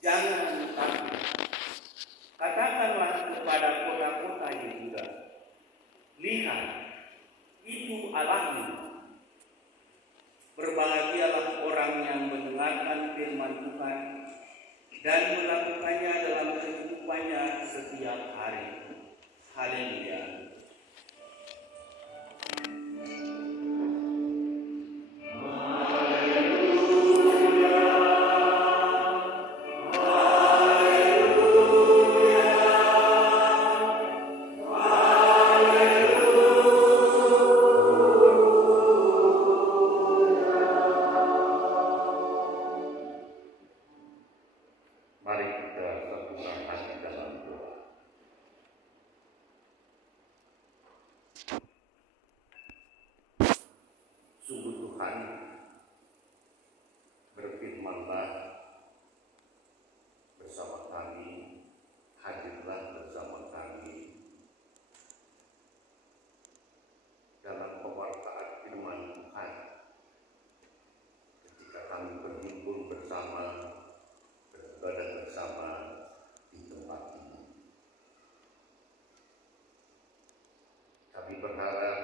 Jangan takut. Katakanlah kepada kota-kota Yehuda, lihat, itu Allahmu. Berbahagialah orang yang mendengarkan firman Tuhan dan melakukannya dalam kehidupannya setiap hari. Haleluya. Mari kita satukan hati dalam doa. Sungguh Tuhan, berfirman-Lah bersama kami, hadirlah bersama kami dalam pewartaan firman Tuhan ketika kami berhimpun bersama, beribadah bersama di tempat ini. Kami berharap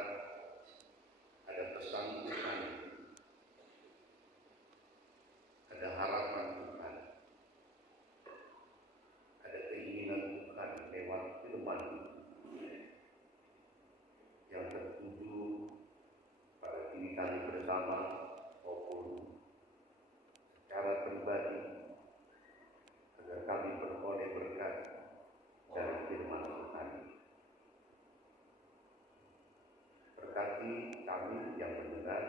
ada pesan Tuhan, ada harapan Tuhan, ada keinginan Tuhan lewat firman yang tertuju pada diri kami bersama maupun secara pribadi, agar kami beroleh berkat dari firman Tuhan. Berkati kami yang mendengar,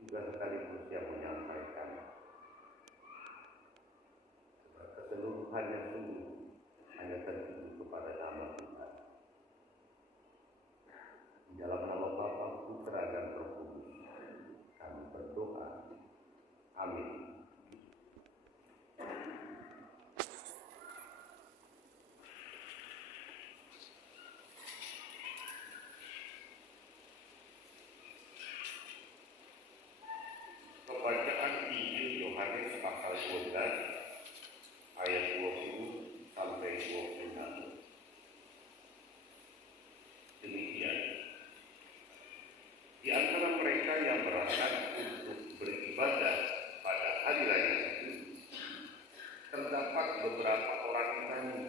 juga sekaligus yang menyampaikan. Sebab keseluruhan yang sungguh hanya tertuju kepada nama Tuhan. Di dalam nama Bapa, Putra dan Roh Kudus, kami berdoa. Amin. Pembacaan Injil Yohanes pasal 12 ayat 20 sampai 26. Demikian, di antara mereka yang berangkat untuk beribadah pada hari raya itu, terdapat beberapa orang tani.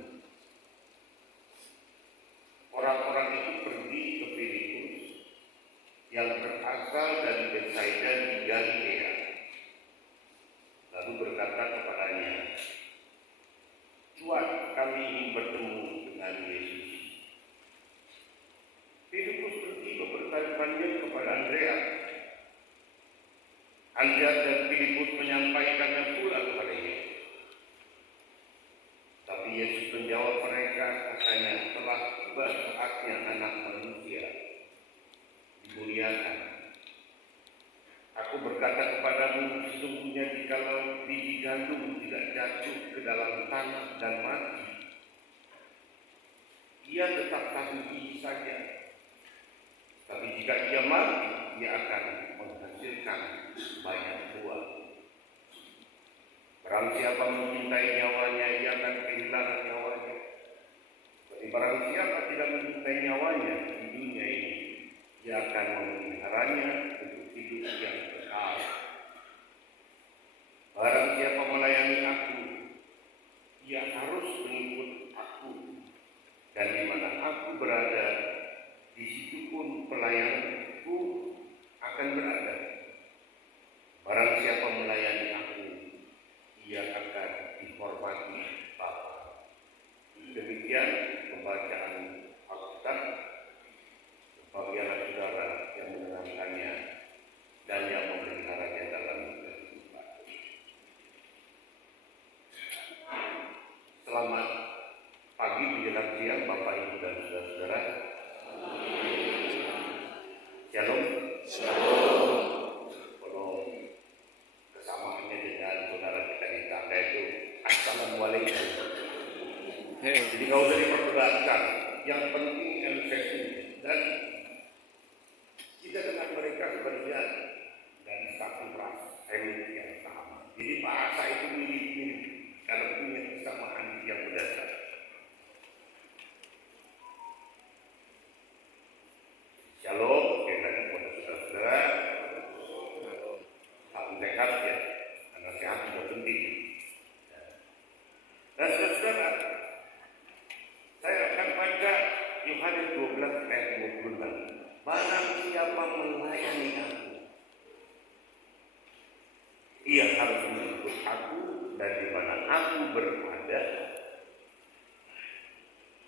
Orang-orang itu pergi ke Filipus yang berasal dari Betsaida di Galilea, lalu berkata kepadanya, "Tuan, kami ingin bertemu dengan Yesus." Filipus pergi memberitahukannya kepada Andreas. Andreas dan Filipus menyampaikannya pula kepada Yesus. Tapi Yesus menjawab mereka, katanya, "Telah tiba saatnya Anak Manusia dimuliakan. Aku berkata kepadamu, sesungguhnya jikalau biji gandum tidak jatuh ke dalam tanah dan mati, ia tetap satu biji saja. Tapi jika ia mati, ia akan menghasilkan banyak buah. Barang siapa mencintai nyawanya, ia akan kehilangan nyawanya. Tapi barang siapa tidak mencintai nyawanya di dunia ini, ia akan memeliharanya untuk hidup yang kekal. Barang siapa melayani aku, ia harus mengikut aku, dan di mana aku berada, di situ pun pelayanku akan berada. Barang siapa melayani aku, ia akan dihormati Bapa." Demikian pembacaan Alkitab. Bagianlah saudara yang mendengarkannya dan yang memeliharanya dalam kehidupan. Selamat pagi menjelang siang Bapak, Ibu, dan saudara-saudara. Shalom. Shalom. Kalau kesamaannya dengan saudara kita di tangga itu Assalamualaikum. Jadi nggak usah diperdebatkan. Yang penting MCC dan kita dengan mereka berjalan dan satu ras elit yang sama. Jadi bahasa itu mirip-mirip. berada,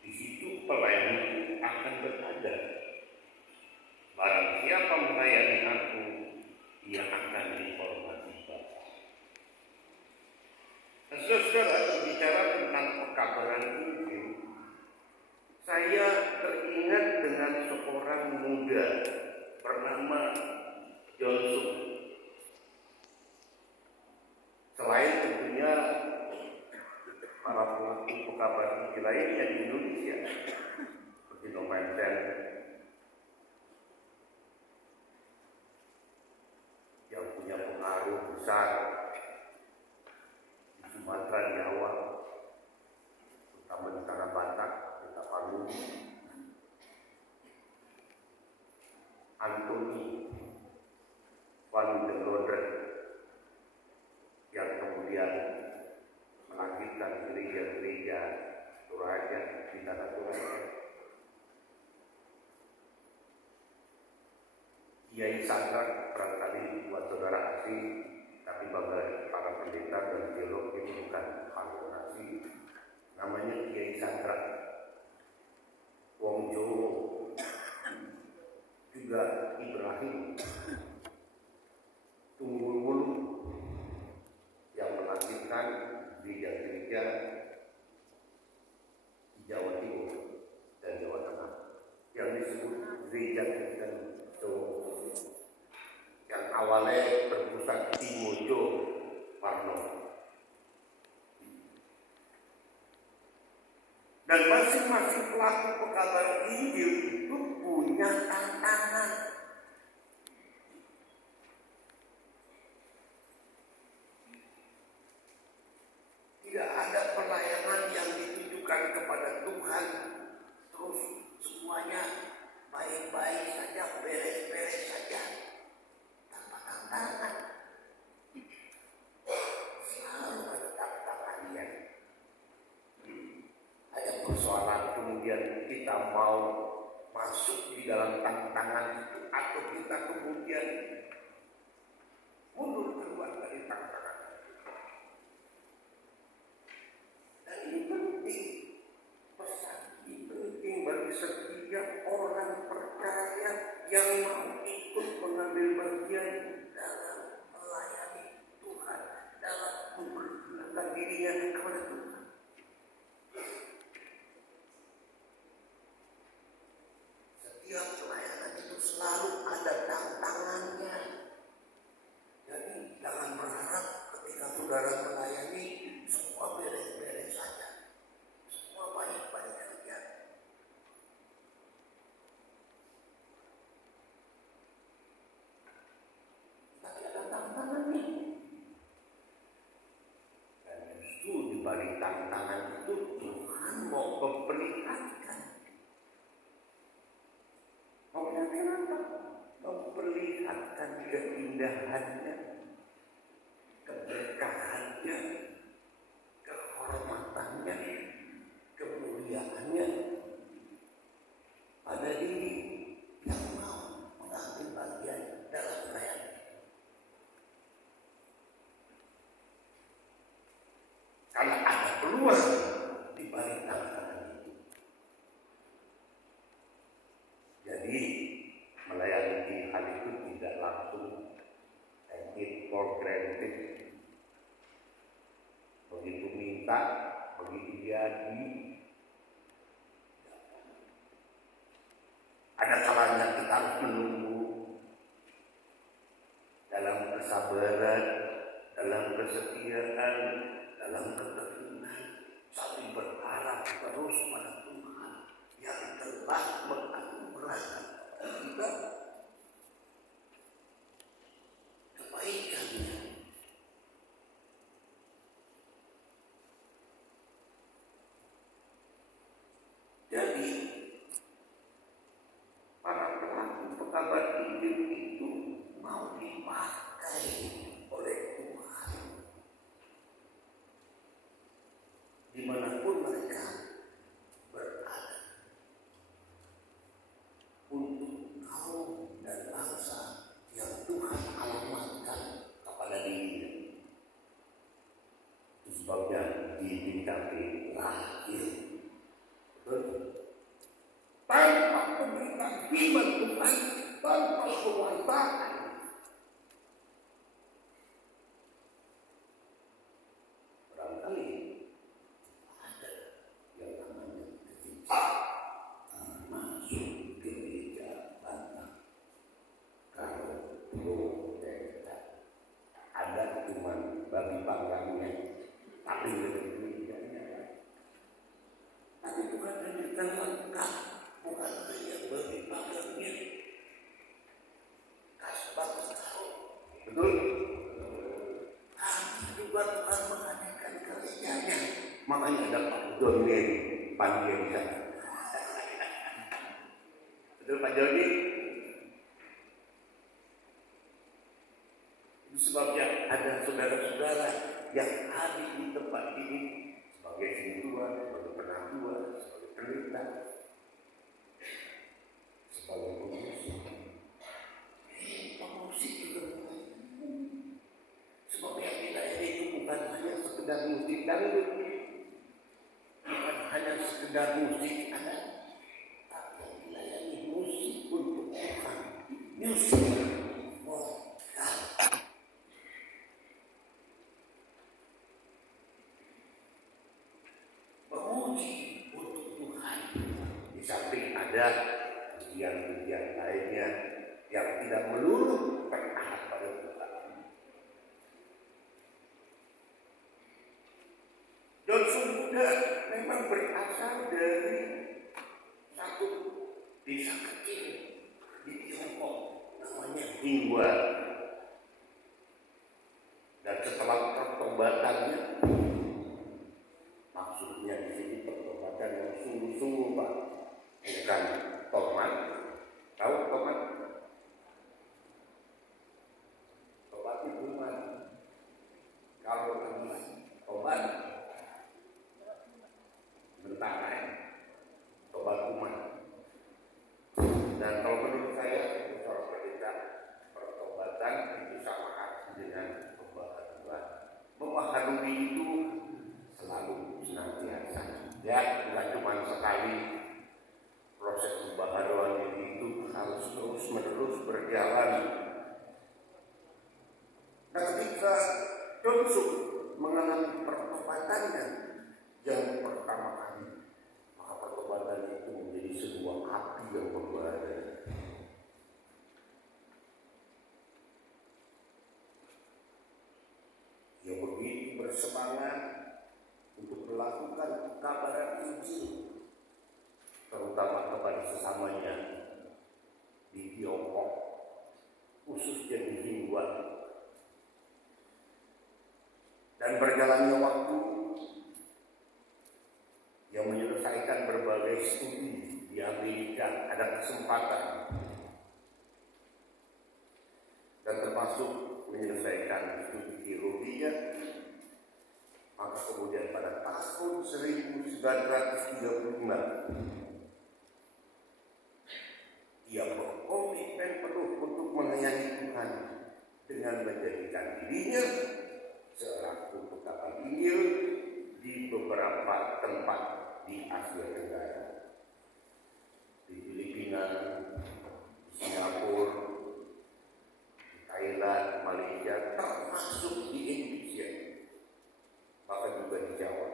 di situ pelayan itu akan berada. Barang siapa melayani aku, ia akan dihormati Bapa. Saudara, berbicara tentang pekabaran Injil, saya teringat dengan seorang muda bernama Johnson. Selain tentunya para pelaku pekabaran Injil lainnya di Indonesia, seperti Nomaden, yang punya pengaruh besar di Sumatera, Jawa, terutama di Tanah Batak, di Tapanuli, Anthony Van der Lodre, yang kemudian melahirkan gereja-gereja Toraja di tanah Toraja. Kiai Sanggar barangkali buat saudara asing, tapi bagi para pendeta dan teolog itu bukan hal asing. Namanya Kiai Sanggar, wong Jawa, juga Ibrahim Tunggul Wulu, yang melahirkan gereja-gereja di Jawa Timur dan Jawa Tengah yang disebut gereja Kristen Jawa, yang awalnya berpusat di Mojo Parno. Dan masing-masing pelaku pekabar Injil itu punya tantangan. Tidak ada pelayanan yang ditujukan kepada Tuhan terus semuanya baik-baik saja, beres-beres saja, tanpa tantangan. Selalu ada tantangannya. Ada persoalan, kemudian kita mau masuk di dalam tantangan itu, atau kita kemudian mundur keluar dari tantangan. Dan ini penting, pesan ini penting bagi setiap orang percaya yang mau ikut mengambil bagian dalam melayani Tuhan, dalam memperkenalkan dirinya kepada Tuhan. Setiap pelayanan itu selalu ada tantangannya. Jadi jangan berharap ketika saudara melayani semua beres-beres saja, semua baik-baik saja. Tapi ada tantangannya. Dan justru di balik tantangan itu Tuhan mau memperlihatkan. Memperlihatkan keindahannya, keberkahannya, kehormatannya, kemuliaannya pada diri yang mau mengambil bagian dalam pelayanan. Karena ada peluang di balik tantangan itu. Jadi melayani di hal itu tidak langsung take it for granted. Begitu minta, begitu jadi. Ada kalanya kita harus menunggu dalam kesabaran, dalam kesetiaan, dalam ketekunan, sambil berharap terus pada Tuhan yang telah menganugerahkan kita kebaikannya. Jadi para pelaku pekabar Injil itu mau dipakai oleh Tuhan dimanapun mereka berada, untuk kaum dan bangsa yang Tuhan alamatkan kepada dirinya. Itu sebabnya dimintai lahir. Tanpa pemberitaan firman Tuhan, tanpa pewartaan, barangkali ada yang namanya ketika masuk gereja Batak, kalau Protestan ada cuma bagi panggangnya, tapi lebih gerejanya. Tapi bukan hanya lengkap, bukan hanya bagi panggangnya, kasbah tahu, betul? Tapi juga Tuhan mengadakan gerejanya. Makanya ada Pak Joni panggil di sana. Betul Pak Joni? Itu sebabnya ada saudara-saudara yang hadir di tempat ini sebagai sintua, sebagai penatua, sebagai pendeta, sebagai pemusik. Pemusik juga. Sebab yang dilayani itu bukan hanya sekedar musik dangdut, bukan hanya sekedar musik adat, tapi yang dilayani musik untuk Tuhan, musik memuji untuk Tuhan. Di samping ada pujian-pujian lainnya yang tidak melulu tertahan pada Tuhan. Johnson Buddha memang berasal dari satu desa kecil di Tiongkok namanya Hingwa. Dan setelah pertobatannya, maksudnya di sini pertobatan yang sungguh-sungguh Pak, bukan tomat. Tahu tomat? Tomat itu bukan. Kalau tomat bentakai, tobat umat. Dan kalau menurut saya, seorang pendeta, pertobatan itu sama arti dengan pembaharuan. Pembaharui itu selalu senantiasa. Ya, bukan cuma sekali. Proses pembaharuan itu harus terus-menerus berjalan. Nah, ketika Johnson mengalami pertobatannya yang pertama kali, maka pertobatan itu menjadi sebuah api yang membara. Dia begitu bersemangat untuk melakukan kabaran Injil, terutama kepada sesamanya di Tiongkok, khususnya di Hingwa. Dan berjalannya waktu, yang menyelesaikan berbagai studi di Amerika, ada kesempatan, dan termasuk menyelesaikan studi teologinya. Maka kemudian pada tahun 1935 ia berkomitmen penuh untuk melayani Tuhan dengan menjadikan dirinya seorang pemberitakan Injil di beberapa tempat di Asia Tenggara, di Filipina, di Singapura, di Thailand, Malaysia, termasuk di Indonesia, bahkan juga di Jawa.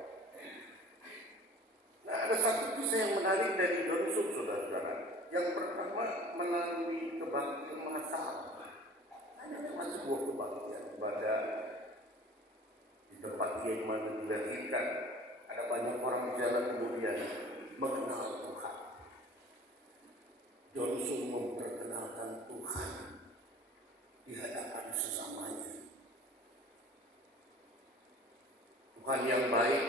Nah, ada satu kisah yang menarik dari Johnson, saudara-saudara. Yang pertama, melalui kebaktian massal. Hanya cuma sebuah kebaktian pada di tempat dia dimana dilahirkan. Ada banyak orang di jalan kemudian mengenal Tuhan. Johnson memperkenalkan Tuhan di hadapan sesamanya. Tuhan yang baik,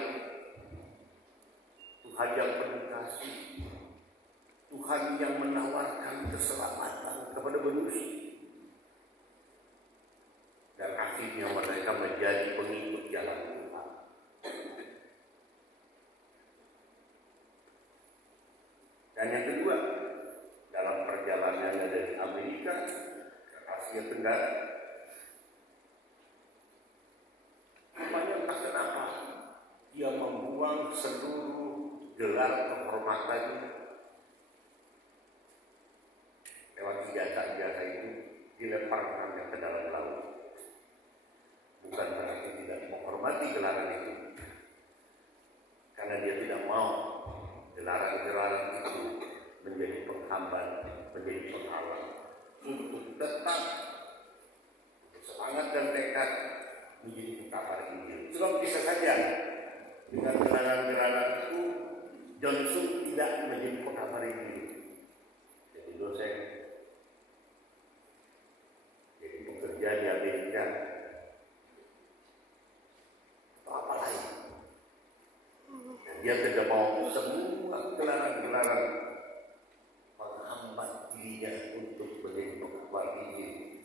Tuhan yang penuh kasih, Tuhan yang menawarkan keselamatan kepada manusia. Dan akhirnya mereka menjadi pengikut jalan Tuhan. Dan yang kedua, dalam perjalanannya dari Amerika ke Asia Tenggara, rupanya entah kenapa dia membuang seluruh gelar kehormatannya lewat ijazah-ijazah itu, dilemparkannya ke dalam laut. Bukan berarti tidak menghormati gelaran itu, karena dia tidak mau gelaran-gelaran itu menjadi penghambat, menjadi penghalang untuk tetap semangat dan tekad menjadi pekabar Injil. Sebab bisa saja dengan gelaran-gelaran itu Johnson tidak menjadi pekabar Injil, jadi dosen, jadi pekerja di Amerika, atau apa lain. Dan dia tidak mau semua gelaran-gelaran menghambat dirinya untuk menjadi pekabar Injil.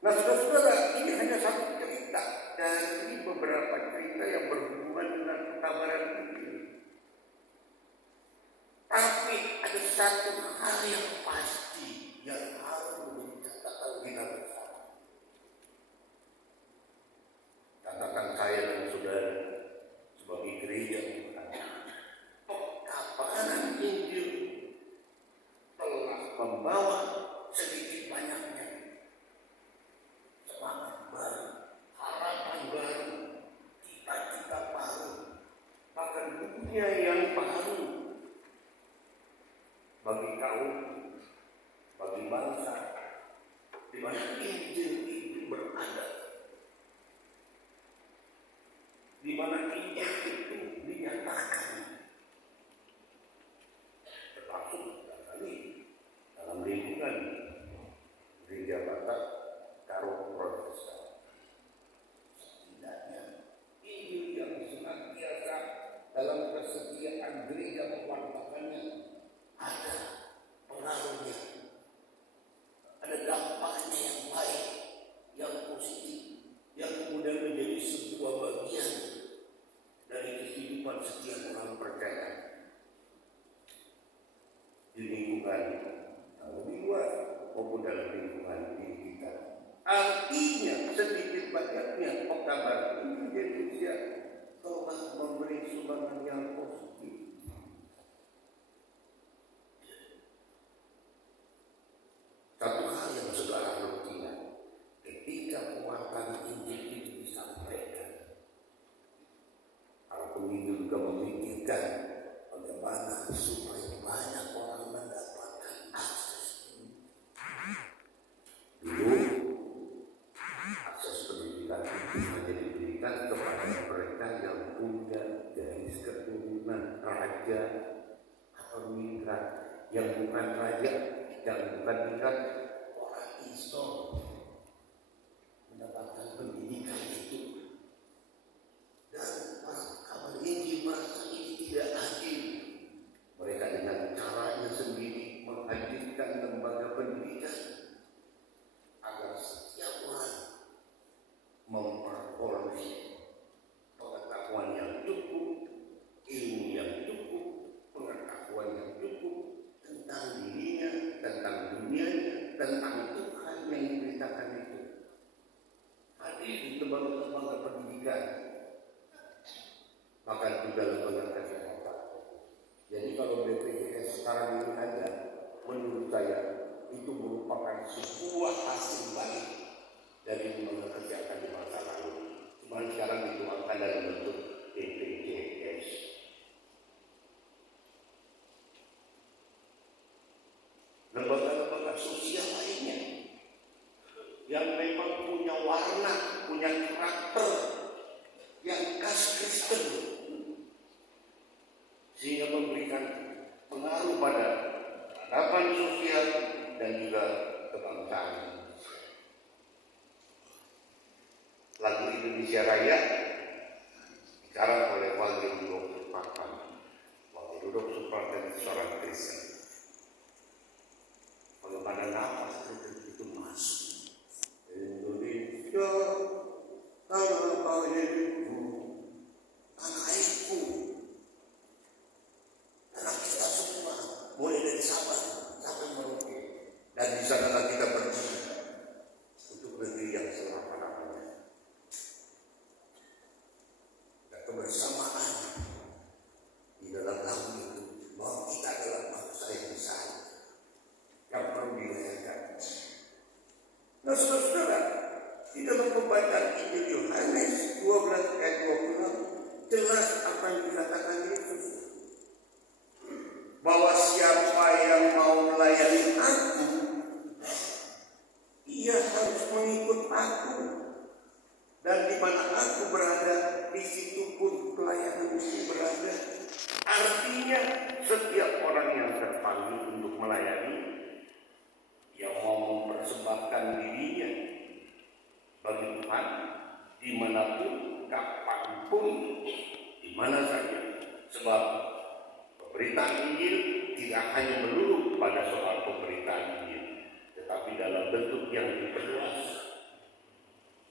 Nah, saudara-saudara, ini hanya satu cerita dari beberapa cerita yang berhubungan dengan pekabaran Injil. Tapi ada satu hal yang pasti yang harus menjadi catatan kita bersama. Catatan saya dan saudara sebagai gereja Tuhan, pekabaran Injil telah membawa sedikit banyaknya semangat baru, harapan baru, cita-cita baru, bahkan dunia yang baru bagi kaum, bagi bangsa, di mana Injil itu berada, di mana Injil itu dinyatakan, termasuk kali dalam lingkungan gereja Batak Kaum Protestan. Setidaknya Injil yang senantiasa dalam kesetiaan gereja mewartakannya ada pengaruhnya, ada dampaknya yang baik, yang positif, yang kemudian menjadi sebuah bagian dari kehidupan setiap orang percaya di lingkungan yang lebih luas maupun dalam lingkungan diri kita. Artinya sedikit banyaknya pekabar Indonesia telah memberi sumbangan yang positif. Satu hal yang saudara rutina ketika pewartaan Injil itu disampaikan, para pemimpin juga memikirkan bagaimana supaya banyak orang mendapatkan akses. Dulu akses pendidikan itu hanya diberikan kepada mereka yang punya garis keturunan raja atau minggat, yang bukan raja, yang bukan minggat, orang Islam mendapatkan pendidikan itu. Dan kabar Injil merasa ini tidak adil. Mereka dengan caranya sendiri menghadirkan lembaga pendidikan agar setiap orang memperoleh pengetahuan yang cukup, ilmu yang cukup, pengetahuan yang cukup tentang dirinya, tentang dunianya, tentang Tuhan yang diberitakan itu. Hadir di lembaga-lembaga pendidikan, bahkan juga lembaga kesehatan. Jadi kalau BPJS sekarang ini ada, menurut saya itu merupakan sebuah hasil baik dari lembaga kesehatan di masa lalu. Cuma sekarang dituangkan dalam bentuk BPJS. Lembaga-lembaga sosial lainnya yang memang punya warna, punya karakter yang khas Kristen, sehingga memberikan pengaruh pada harapan sosial dan juga kebangsaan. Lagu Indonesia Raya dikarang oleh Wage Rudolf Supratman. Wage Rudolf Supratman seorang Kristen. Bagaimana nafas Kristen itu masuk. Indonesia, tanah airku, tanah airku. Tanah kita semua, mulai dari Sabang sampai Merauke. Dan di sana kita pergi untuk negeri yang selama-lamanya. kebersamaan di dalam lagu itu, bahwa kita adalah bangsa yang besar yang perlu dimuliakan. Nah, saudara-saudara, di dalam pembacaan Injil Yohanes 12 ayat 26 jelas apa yang dikatakan Yesus, bahwa siapa yang mau melayani aku, ia harus mengikut aku, dan di mana aku berada, di situ pun pelayanan itu berada. Artinya setiap orang yang terpanggil untuk melayani, yang mau mempersembahkan dirinya bagi Tuhan, dimanapun, kapanpun, di mana saja. Sebab pemberitaan Injil tidak hanya melulu pada soal pemberitaan Injil, tetapi dalam bentuk yang diperluas.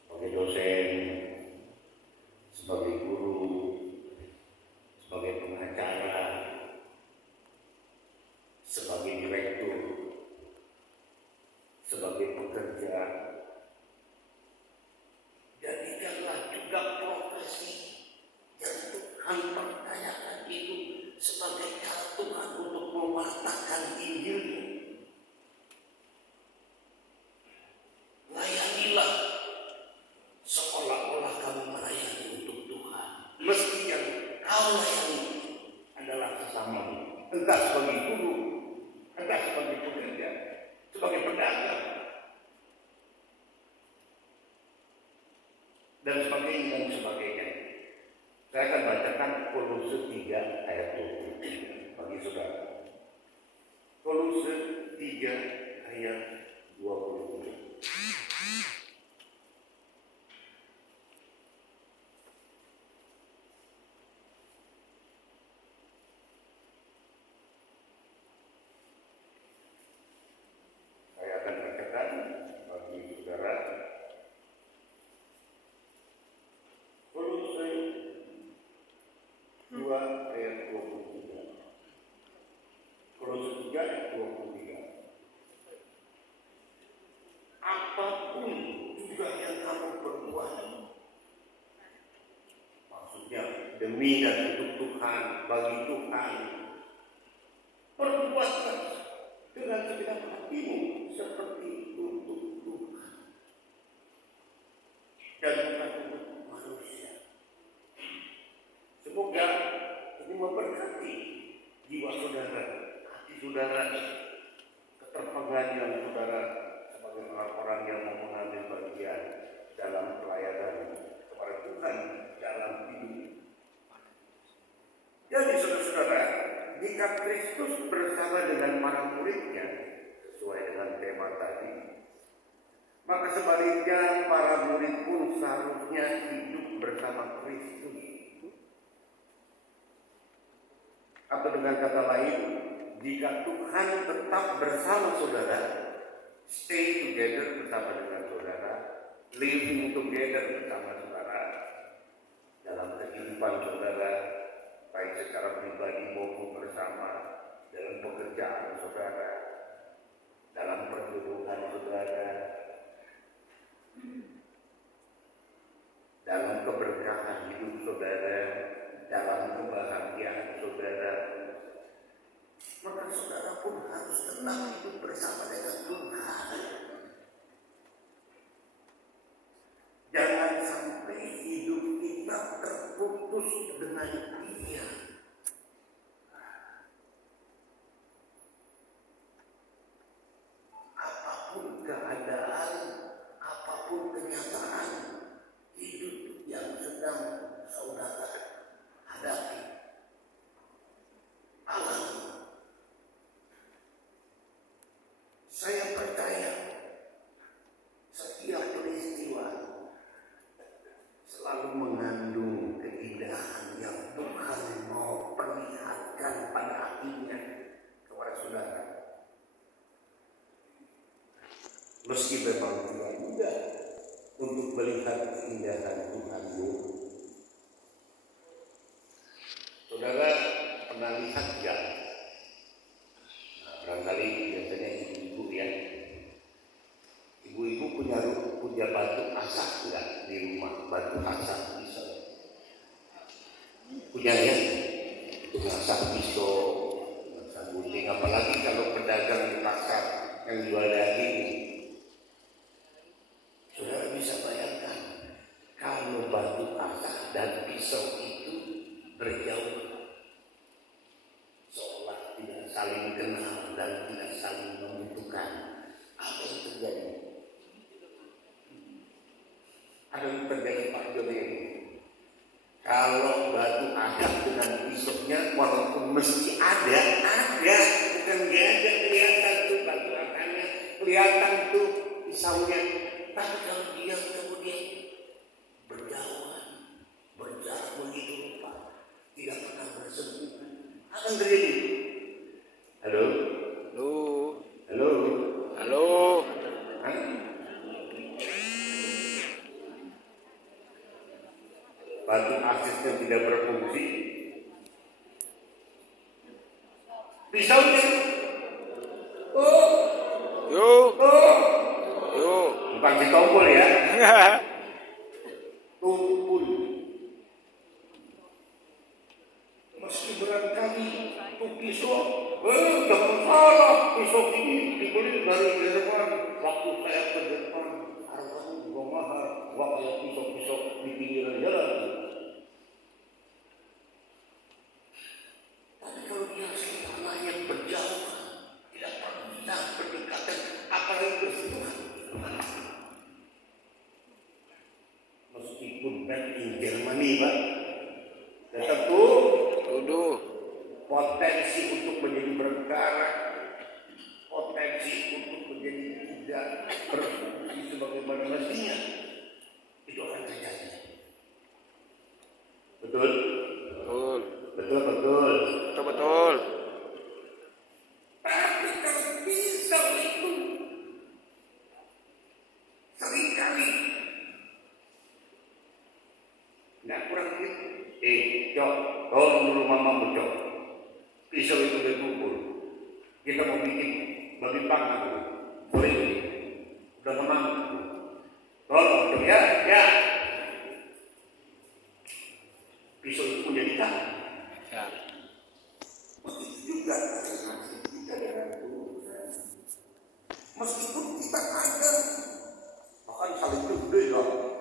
Sebagai dosen, sebagai guru, sebagai pengacara, sebagai direktur, sebagai pekerja. Jadikanlah juga profesi yang Tuhan percayakan itu sebagai cara Tuhan untuk mewartakan Injilnya. Layanilah seolah-olah kamu melayani untuk Tuhan. Meski yang kau layani adalah sesamamu, entah sebagai guru, entah sebagai pekerja, sebagai pedagang, dan sebagainya. Saya akan bacakan Kolose 3 ayat 23 bagi saudara. Kolose 3 ayat 23. Saya akan bacakan bagi saudara. Kolose 2 ayat 23. Kolose 3 ayat 23. Apapun juga yang kamu perbuat, maksudnya demi dan untuk Tuhan, bagi Tuhan, perbuatlah dengan segenap hatimu seperti untuk Tuhan dan bukan untuk manusia. Semoga ini memberkati jiwa saudara, hati saudara, keterpegangan saudara sebagai orang-orang yang mau mengambil bagian dalam pelayanan kepada Tuhan dalam hidup. Jadi saudara-saudara, jika Kristus bersama dengan para muridnya sesuai dengan tema tadi, maka sebaliknya para murid pun seharusnya hidup bersama Kristus. Atau dengan kata lain, jika Tuhan tetap bersama saudara, stay together bersama dengan saudara, living together bersama saudara, dalam kehidupan saudara, baik secara pribadi maupun bersama, dalam pekerjaan saudara, dalam perjodohan saudara, dalam keberkahan hidup saudara, dalam kebahagiaan saudara, maka saudara pun harus tetap hidup bersama dengan Tuhan. Jangan sampai hidup kita terputus dengan Dia. Apapun keadaan, apapun kenyataan hidup yang sedang saudara hadapi, alami. Saya percaya setiap peristiwa selalu mengandung keindahan yang Tuhan mau perlihatkan pada hatinya kepada saudara. Meski memang tidak mudah untuk melihat keindahan Tuhan itu, saudara pernah lihat ya? Barangkali biasanya ibu-ibu ya, ibu-ibu punya batu asap enggak di rumah, batu asap bisa. ya, itu ngasah pisau, ngasah gunting, apalagi kalau pedagang di pasar yang jual daging. Saudara bisa bayangkan kalau batu asah dan pisau itu berjauhan, seolah tidak saling kenal dan tidak saling membutuhkan. Apa yang terjadi? Ada yang terjadi Pak Joni ini. Kalau batu asah dengan pisaunya, walaupun mesti ada, bukan nggak ada, kelihatan tuh batu asahnya, kelihatan tuh pisaunya. Tapi kalau dia kemudian berjauhan, berjarak begitu rupa, tidak pernah bersentuhan, apa yang terjadi? Halo? Halo. Halo? Halo. Hah? Batu asisnya tidak berfungsi. Pisaunya. Oh. Yuk. Oh. Yuk. Bukan ditompol ya. Tumpul. Meski barangkali itu pisau, jangan salah, pisau ini dibeli dari Jerman. Waktu saya ke Jerman, harganya juga mahal. Waktu pisau-pisau di pinggiran jalan. Tapi kalau dia semuanya berjauhan, tidak pernah berdekatan, apalagi bersentuhan. Meskipun made in Germany, Pak, tetap tuh Tuduh. potensi untuk menjadi berdarah, potensi untuk menjadi tidak berfungsi sebagaimana mestinya, itu akan terjadi. Betul? Betul. Betul, betul. Betul, betul. Tapi kalau pisau itu seringkali nggak kurang gitu. Cok, tolong dulu mamamu, Cok. Pisau itu udah kubur. Kita mau bikin babi panggang dulu. Sore ini. Udah menang. Tolong, Cok, ya. Pisau itu menjadi tahan. Ya. Begitu juga dengan kita dengan Tuhan. Meskipun kita ada, bahkan saling gede lah.